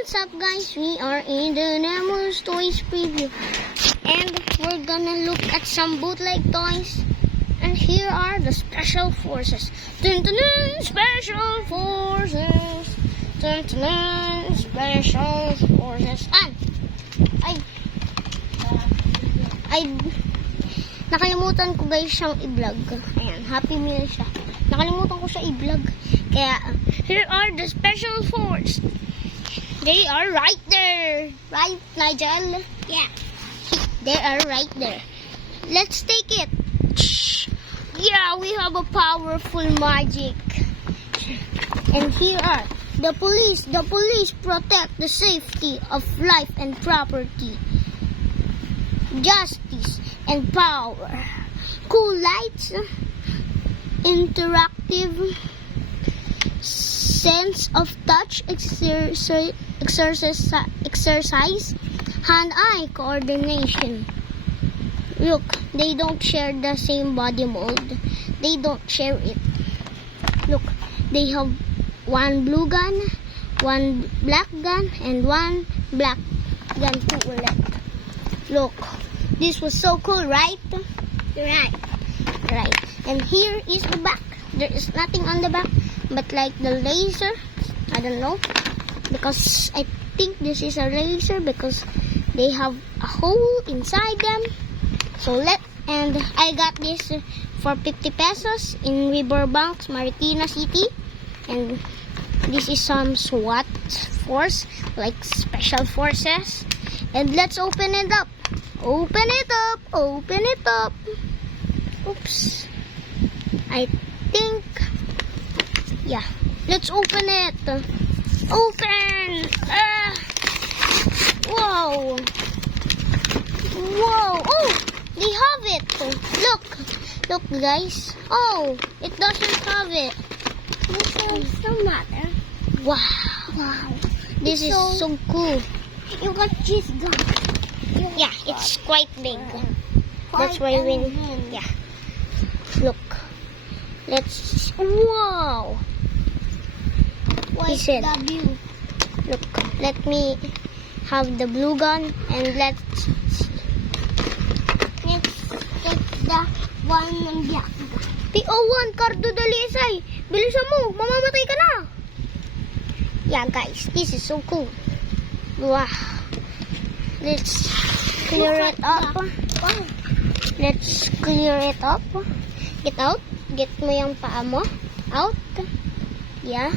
What's up, guys? We are in the Nemo's Toys preview, and we're gonna look at some bootleg toys. And here are the special forces. Dun, dun, dun, special forces. Dun, dun, dun, special forces. Nakalimutan ko, guys, siyang i-vlog. Ayan, Happy Meal siya. Nakalimutan ko siya i-vlog. Kaya, here are the special forces. They are right there. Right, Nigel? Yeah. They are right there. Let's take it. Yeah, we have a powerful magic. And here are the police. The police protect the safety of life and property. Justice and power. Cool lights. Interactive sense of touch exercise, hand-eye coordination. Look, they don't share the same body mold. They don't share it. Look, they have one blue gun, one black gun, and one black gun too left. Look, this was so cool, right? Right. And here is the back. There is nothing on the back but like the laser. I don't know, because I think this is a laser because they have a hole inside them. And I got this for 50 pesos in Riverbanks, Marikina City. And this is some SWAT force, like special forces. And let's open it up. Open it up. Oops. I think, yeah. Let's open it. Open. Whoa. Oh, they have it. Look, guys. Oh, it doesn't have it. This is no matter. Wow. This is so cool. You got this gun. Yeah, it's quite big. That's why yeah. Look. Wow. What He said, W? look, let me have the blue gun and let's take the one and black. PO1, Cardo Dalisay. Bilisan mo, mamamatay ka na. Yeah, guys, this is so cool. Wow. Let's clear it up. Let's clear it up. Get out. Get mo yung paa mo. Out. Yeah.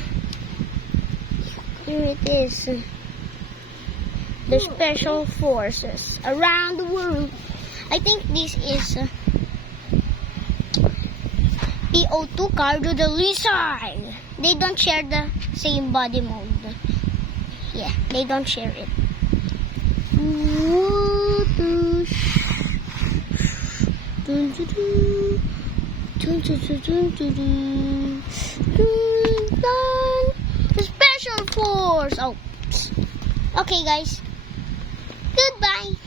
Here it is. The special forces around the world. I think this is PO2, Cardo Dalisay. They don't share the same body mold. Yeah, they don't share it. The special force. Oh, okay, guys. Goodbye.